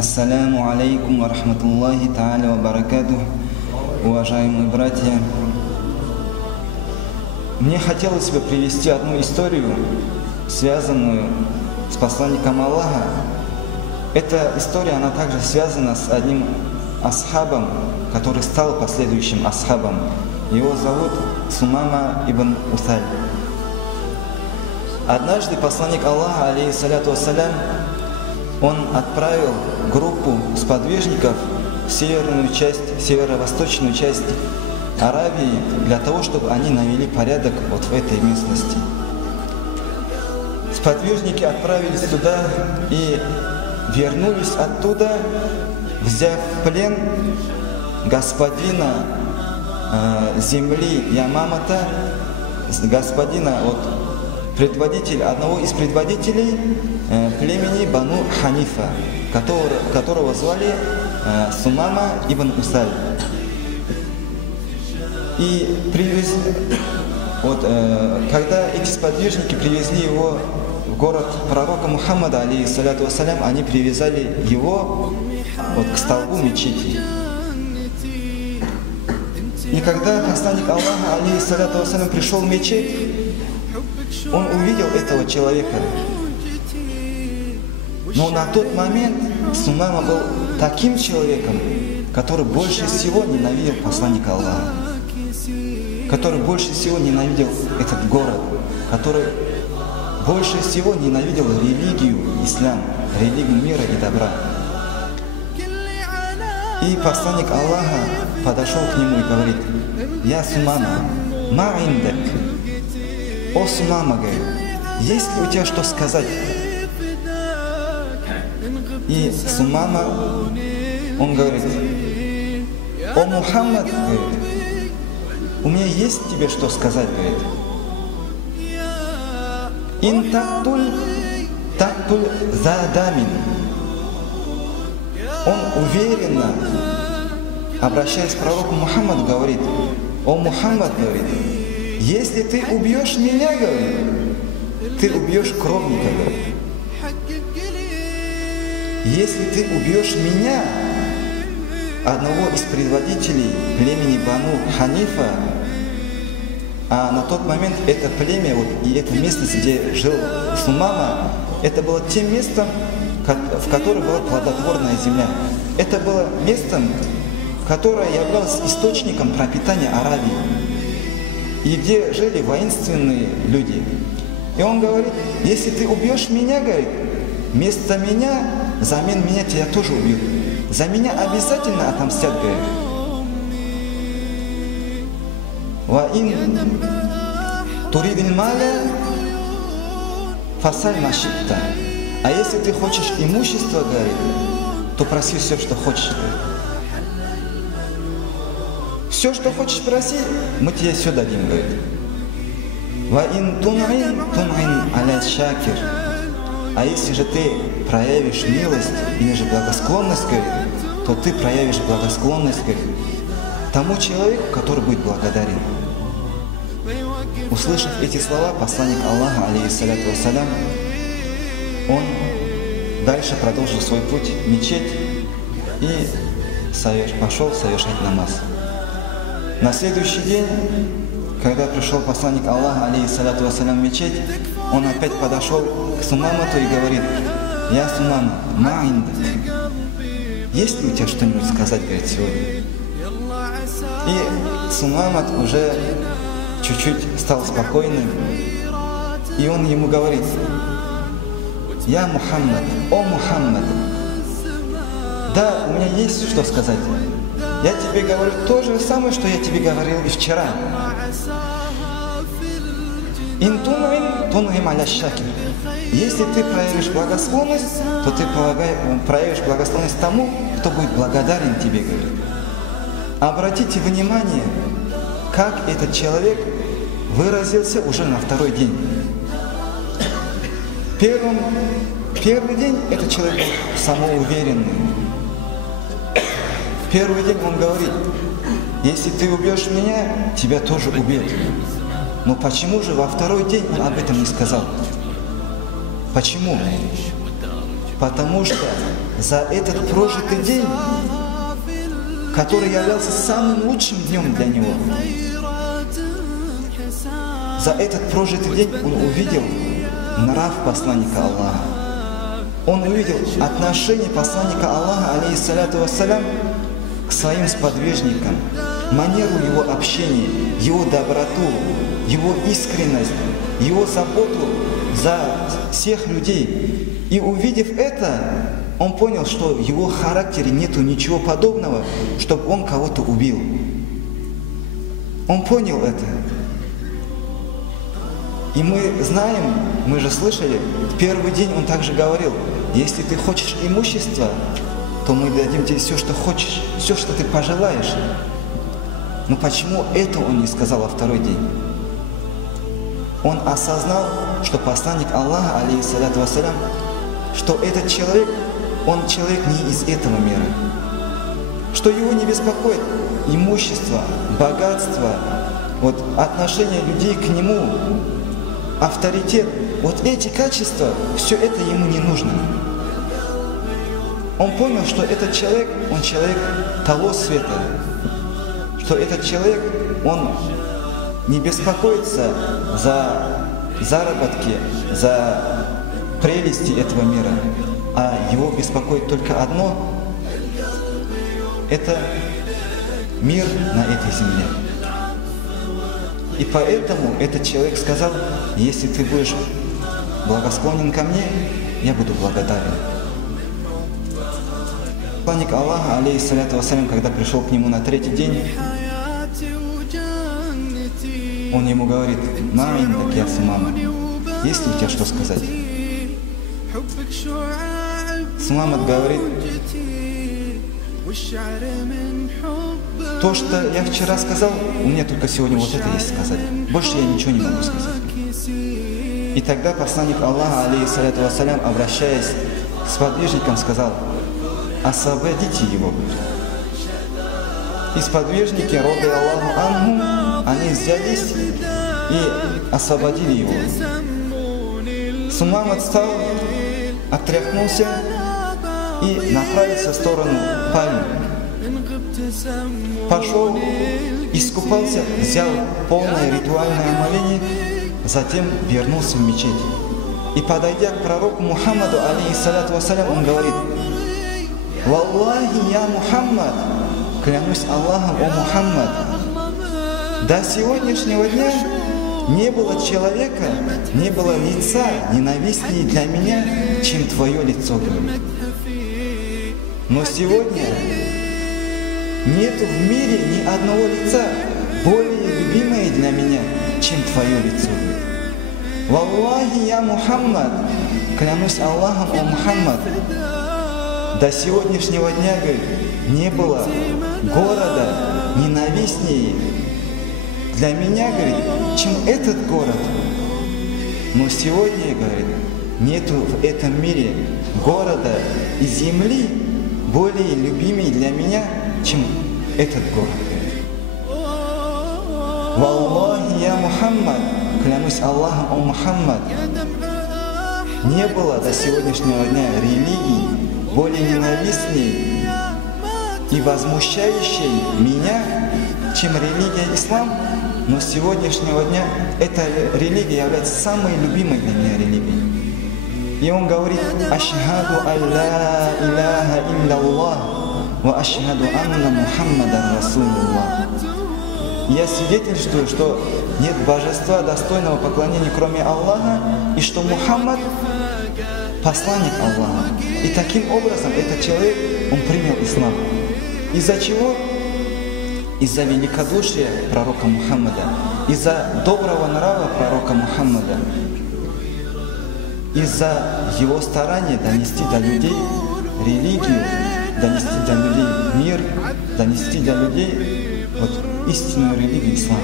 Ассаляму алейкум ва рахматуллахи та'аля ва баракатух. Уважаемые братья, мне хотелось бы привести одну историю, связанную с посланником Аллаха. Эта история, она также связана с одним асхабом, который стал последующим асхабом. Его зовут Сумама ибн Усаль. Однажды посланник Аллаха, алейхиссаляту вассалям, он отправил группу сподвижников в северную часть, северо-восточную часть Аравии для того, чтобы они навели порядок вот в этой местности. Сподвижники отправились туда и вернулись оттуда, взяв в плен господина земли Ямамата, господина, предводитель, одного из предводителей племени Бану Ханифа, которого звали Сумама ибн Усаль. И когда эти сподвижники привезли его в город пророка Мухаммада, алейхиссаляту вассалям, они привязали его к столбу мечети. И когда посланник Аллаха, алейхиссаляту вассалям, пришел в мечеть, он увидел этого человека. Но на тот момент Сумама был таким человеком, который больше всего ненавидел посланника Аллаха, который больше всего ненавидел этот город, который больше всего ненавидел религию ислам, религию мира и добра. И посланник Аллаха подошел к нему и говорит: «Я Сумама, ма индак?» «О Сумама, говорит, есть ли у тебя что сказать?» И Сумама, он говорит: «О Мухаммад, говорит, у меня есть тебе что сказать, говорит. Ин тактуль задамин». Он уверенно, обращаясь к пророку Мухаммаду, говорит: «О Мухаммад, говорит, если ты убьешь меня, говорит, ты убьешь кровника, говорит. Если ты убьешь меня, одного из предводителей племени Бану Ханифа», а на тот момент это племя и эта местность, где жил Сумама, это было тем местом, в котором была плодотворная земля. Это было местом, которое являлось источником пропитания Аравии, и где жили воинственные люди. И он говорит: если ты убьешь меня, говорит, вместо меня, взамен меня тебя тоже убьют. За меня обязательно отомстят, говорит. Ва ин туридин маля фасаль машитта. А если ты хочешь имущество, говорит, то проси все, что хочешь. Все, что хочешь, проси, мы тебе все дадим, говорит. Ва ин тун'ин аля шакир. А если же ты проявишь милость или же благосклонность, говорит, то ты проявишь благосклонность, говорит, тому человеку, который будет благодарен. Услышав эти слова, посланник Аллаха, алейхиссаляту вассалям, он дальше продолжил свой путь в мечеть и пошел совершать намаз. На следующий день, когда пришел посланник Аллаха, алейхиссаляту вассалям, в мечеть, он опять подошел к Сумамату и говорит: «Я Сумама, ма индак? Есть ли у тебя что-нибудь сказать, говорит, сегодня?» И Сумамат уже чуть-чуть стал спокойным, и он ему говорит: «Я Мухаммад, о Мухаммад, да, у меня есть что сказать. Я тебе говорю то же самое, что я тебе говорил и вчера. Если ты проявишь благосклонность, то ты проявишь благосклонность тому, кто будет благодарен тебе, говорит. Обратите внимание, как этот человек выразился уже на второй день. Первый день этот человек был самоуверенный. В первый день он говорит: если ты убьешь меня, тебя тоже убьют. Но почему же во второй день он об этом не сказал? Почему? Потому что за этот прожитый день, который являлся самым лучшим днем для него, за этот прожитый день он увидел нрав посланника Аллаха. Он увидел отношение посланника Аллаха, алейхиссаляту вассалям, к своим сподвижникам, манеру его общения, его доброту, его искренность, его заботу за всех людей. И увидев это, он понял, что в его характере нету ничего подобного, чтобы он кого-то убил. Он понял это. И мы знаем, мы же слышали, в первый день он также говорил: если ты хочешь имущества, то мы дадим тебе все, что хочешь, все, что ты пожелаешь. Но почему это он не сказал во второй день? Он осознал, что посланник Аллаха, алейхиссаляту вассалям, что этот человек, он человек не из этого мира. Что его не беспокоит имущество, богатство, вот отношение людей к нему, авторитет. Вот эти качества, все это ему не нужно. Он понял, что этот человек, он человек того света, что этот человек, он не беспокоится за заработки, за прелести этого мира, а его беспокоит только одно – это мир на этой земле. И поэтому этот человек сказал: если ты будешь благосклонен ко мне, я буду благодарен. Посланник Аллаха, алейхиссаляту вассалям, когда пришел к нему на третий день, он ему говорит: «Ма'индак я Сумама, есть ли у тебя что сказать?» Сумамат говорит: то, что я вчера сказал, у меня только сегодня вот это есть сказать. Больше я ничего не могу сказать. И тогда посланник Аллаха, алейхиссаляту вассалям, обращаясь к сподвижникам, сказал: освободите его. И сподвижники, роды Аллаху анхум, они взялись и освободили его. Сумамат встал, отряхнулся и направился в сторону пальмы. Пошел, искупался, взял полное ритуальное омовение, затем вернулся в мечеть. И подойдя к пророку Мухаммаду, алейхиссаляту вассалям, он говорит: «Валлахи я Мухаммад, клянусь Аллахом, о Мухаммад, до сегодняшнего дня не было человека, не было лица ненавистнее для меня, чем твое лицо. Но сегодня нету в мире ни одного лица более любимое для меня, чем твое лицо. Валлахи я Мухаммад, клянусь Аллахом, о Мухаммад, до сегодняшнего дня, говорит, не было города ненавистнее для меня, говорит, чем этот город. Но сегодня, говорит, нету в этом мире города и земли более любимей для меня, чем этот город. Валлахи я Мухаммад, клянусь Аллахом, о Мухаммад, не было до сегодняшнего дня религии более ненавистней и возмущающей меня, чем религия ислам, но с сегодняшнего дня эта религия является самой любимой для меня религией. И он говорит: «Ашхаду алла илляха илляллах, ва ашхаду анна Мухаммадан Расулуллах». Я свидетельствую, что нет божества достойного поклонения, кроме Аллаха, и что Мухаммад – посланник Аллаха. И таким образом этот человек, он принял ислам. Из-за чего? Из-за великодушия пророка Мухаммада, из-за доброго нрава пророка Мухаммада, из-за его старания донести до людей религию, донести до людей мир, донести до людей вот истинную религию ислама.